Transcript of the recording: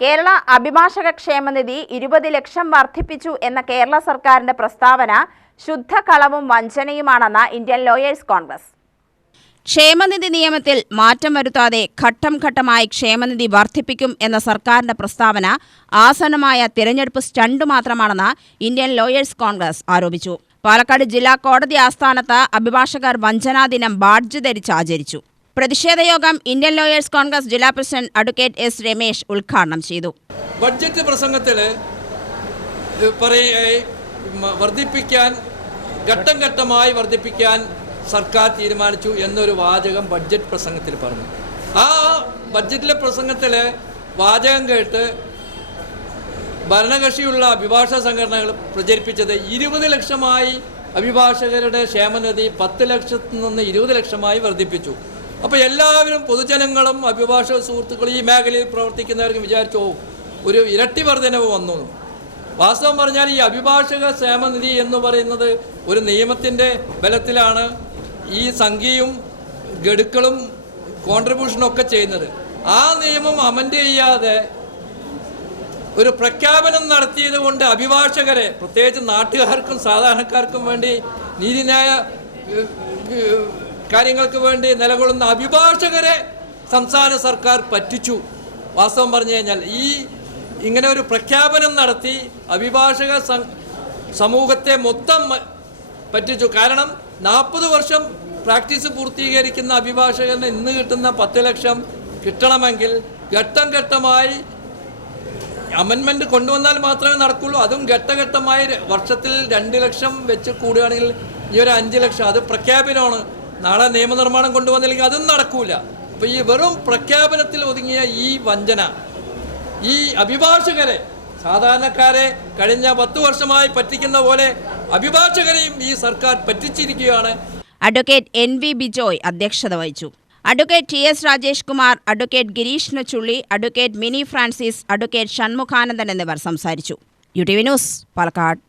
കേരള അഭിഭാഷക ക്ഷേമനിധി ഇരുപത് ലക്ഷം വർദ്ധിപ്പിച്ചു എന്ന കേരള സർക്കാരിന്റെ പ്രസ്താവന ശുദ്ധ കളവും വഞ്ചനയുമാണെന്ന് ഇന്ത്യൻ ലോയേഴ്സ് കോൺഗ്രസ്. ക്ഷേമനിധി നിയമത്തിൽ മാറ്റം വരുത്താതെ ഘട്ടം ഘട്ടമായി ക്ഷേമനിധി വർദ്ധിപ്പിക്കും എന്ന സർക്കാരിന്റെ പ്രസ്താവന ആസന്നമായ തിരഞ്ഞെടുപ്പ് സ്റ്റണ്ട് മാത്രമാണെന്ന് ഇന്ത്യൻ ലോയേഴ്സ് കോൺഗ്രസ് ആരോപിച്ചു. പാലക്കാട് ജില്ലാ കോടതി ആസ്ഥാനത്ത് അഭിഭാഷകർ വഞ്ചനാ ദിനം ബാഡ്ജ് ധരിച്ച് ആചരിച്ചു. പ്രതിഷേധയോഗം ഇന്ത്യൻ ലോയേഴ്സ് കോൺഗ്രസ് ജില്ലാ പ്രസിഡന്റ് അഡ്വക്കേറ്റ് എസ് രമേശ് ഉദ്ഘാടനം ചെയ്തു. ബഡ്ജറ്റ് പ്രസംഗത്തിൽ വർദ്ധിപ്പിക്കാൻ ഘട്ടം ഘട്ടമായി വർദ്ധിപ്പിക്കാൻ സർക്കാർ തീരുമാനിച്ചു എന്നൊരു വാചകം ബഡ്ജറ്റ് പ്രസംഗത്തിൽ പറഞ്ഞു. ആ ബഡ്ജറ്റിലെ പ്രസംഗത്തിൽ വാചകം കേട്ട് ഭരണകക്ഷിയുള്ള അഭിഭാഷക സംഘടനകൾ പ്രചരിപ്പിച്ചത് ഇരുപത് ലക്ഷമായി അഭിഭാഷകരുടെ ക്ഷേമനിധി പത്ത് ലക്ഷത്തിൽ നിന്ന് ഇരുപത് ലക്ഷമായി വർദ്ധിപ്പിച്ചു. അപ്പോൾ എല്ലാവരും പൊതുജനങ്ങളും അഭിഭാഷക സുഹൃത്തുക്കളും ഈ മേഖലയിൽ പ്രവർത്തിക്കുന്നവർക്ക് വിചാരിച്ചോ ഒരു ഇരട്ടി വർധനവ് വന്നു എന്ന്." വാസ്തവം പറഞ്ഞാൽ ഈ അഭിഭാഷക ക്ഷേമനിധി എന്ന് പറയുന്നത് ഒരു നിയമത്തിന്റെ ബലത്തിലാണ് ഈ സംഖ്യയും ഗഡുക്കളും കോൺട്രിബ്യൂഷനും ഒക്കെ ചെയ്യുന്നത് ആ നിയമം അമൻഡ് ചെയ്യാതെ ഒരു പ്രഖ്യാപനം നടത്തിയത് കൊണ്ട് അഭിഭാഷകരെ പ്രത്യേകിച്ച് നാട്ടുകാർക്കും സാധാരണക്കാർക്കും വേണ്ടി നീതിന്യായ കാര്യങ്ങൾക്ക് വേണ്ടി നിലകൊള്ളുന്ന അഭിഭാഷകരെ സംസ്ഥാന സർക്കാർ പറ്റിച്ചു. വാസ്തവം പറഞ്ഞു കഴിഞ്ഞാൽ ഈ ഇങ്ങനെ ഒരു പ്രഖ്യാപനം നടത്തി അഭിഭാഷക സമൂഹത്തെ മൊത്തം പറ്റിച്ചു. കാരണം നാൽപ്പത് വർഷം പ്രാക്ടീസ് പൂർത്തീകരിക്കുന്ന അഭിഭാഷകന് ഇന്ന് കിട്ടുന്ന പത്ത് ലക്ഷം കിട്ടണമെങ്കിൽ ഘട്ടം ഘട്ടമായി അമെൻമെന്റ് കൊണ്ടുവന്നാൽ മാത്രമേ നടക്കുള്ളൂ. അതും ഘട്ടഘട്ടമായി വർഷത്തിൽ രണ്ട് ലക്ഷം വെച്ച് കൂടുകയാണെങ്കിൽ ഈ ഒരു അഞ്ച് ലക്ഷം അത് പ്രഖ്യാപനമാണ്. നാളെ നിയമനിർമ്മാണം കൊണ്ടുവന്നില്ലെങ്കിൽ അതും നടക്കൂല. അപ്പൊ ഈ വെറും പ്രഖ്യാപനത്തിൽ ഒതുങ്ങിയ ഈ വഞ്ചന ഈ അഭിഭാഷകരെ സാധാരണക്കാരെ കഴിഞ്ഞ പത്ത് വർഷമായി പറ്റിക്കുന്ന പോലെ അഭിഭാഷകരെയും ഈ സർക്കാർ പറ്റിച്ചിരിക്കുകയാണ്. അഡ്വക്കേറ്റ് എൻ വി ബിജോയ് അധ്യക്ഷത വഹിച്ചു. Advocate T S Rajesh Kumar advocate Girish Nachulli advocate Mini Francis advocate Shanmukhanandan എന്നിവർ സംസാരിച്ചു. U T V news Palakkad.